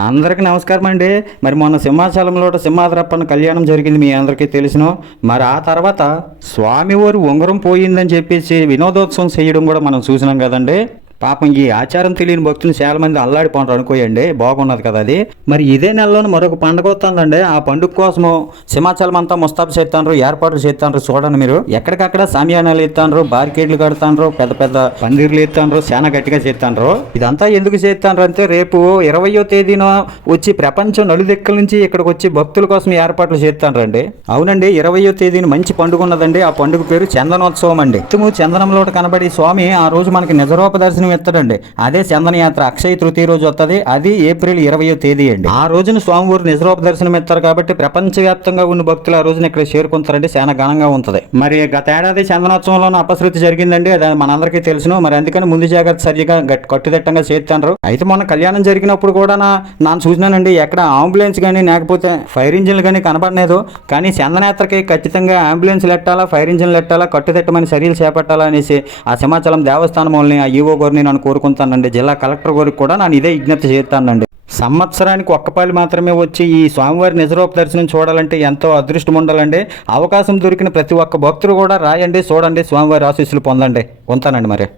అందరికీ నమస్కారం అండి. మరి మొన్న సింహాచలంలో సింహాద్రప్పన్న కళ్యాణం జరిగింది, మీ అందరికీ తెలుసును. మరి ఆ తర్వాత స్వామివారి ఉంగరం పోయిందని చెప్పేసి వినోదోత్సవం చేయడం కూడా మనం చూసినాం కదండి. పాపం ఈ ఆచారం తెలియని భక్తులు చాలా మంది అల్లాడిపోంటారు అనుకోయండి. బాగున్నది కదా అది. మరి ఇదే నెలలోనే మరొక పండుగ వస్తుందండి. ఆ పండుగ కోసము సింహాచలం అంతా ముస్తాబు చేస్తాను, ఏర్పాట్లు చేస్తాను. చూడండి మీరు, ఎక్కడికక్కడ సామ్యానాలు ఎత్తాను, బార్కేడ్లు కడతాను, పెద్ద పెద్ద పందిర్లు ఎత్తాను, చాలా గట్టిగా చేస్తాను. ఇదంతా ఎందుకు చేస్తాను అంటే రేపు 20వ తేదీన వచ్చి ప్రపంచం నలుదిక్కల నుంచి ఇక్కడికి వచ్చి భక్తుల కోసం ఏర్పాట్లు చేస్తాను రండి. అవునండి, 20వ తేదీన మంచి పండుగ ఉన్నదండి. ఆ పండుగ పేరు చందనోత్సవం అండి. చందనంలో కనబడి స్వామి ఆ రోజు మనకి నిజరూప దర్శనం ఎత్తాడండి. అదే చందనయాత్ర అక్షయ తృతీయ రోజు వస్తుంది. అది ఏప్రిల్ 20వ తేదీ అండి. ఆ రోజున స్వామివారు నిజరూప దర్శనం ఎత్తారు కాబట్టి ప్రపంచవ్యాప్తంగా ఉన్న భక్తులు ఆ రోజున ఇక్కడ చేరుకుంటారండి. చాలా ఘనంగా ఉంటుంది. మరి గత ఏడాది చందనోత్సవంలో అపశృతి జరిగిందండి, అది మనందరికీ తెలుసును. మరి అందుకని ముందు జాగ్రత్త సరిగా కట్టుదిట్టంగా చేస్తాను. అయితే మొన్న కళ్యాణం జరిగినప్పుడు కూడా ನಾನು చూసినానండి, ఎక్కడ అంబులెన్స్ కానీ లేకపోతే ఫైర్ ఇంజిన్లు కానీ కనబడలేదు. కానీ చందనయాత్రకి ఖచ్చితంగా అంబులెన్స్లు ఎట్టాలా, ఫైర్ ఇంజిన్లు ఎట్టాలా, కట్టుదిట్టమైన చర్యలు చేపట్టాలా అనేసి ఆ సింహాచలం దేవస్థానం వాళ్ళని, ఆ ఈవో గారిని నన్ను కోరుకుంటానండి. జిల్లా కలెక్టర్ గారికి కూడా నేను ఇదే విజ్ఞప్తి చేస్తానండి. సంవత్సరానికి ఒక్కపాలి మాత్రమే వచ్చి ఈ స్వామివారి నిజరూప దర్శనం చూడాలంటే ఎంతో అదృష్టం ఉండాలండి. అవకాశం దొరికిన ప్రతి ఒక్క భక్తులు కూడా రాయండి, చూడండి, స్వామివారి ఆశీస్సులు పొందండి. ఉంటానండి మరి.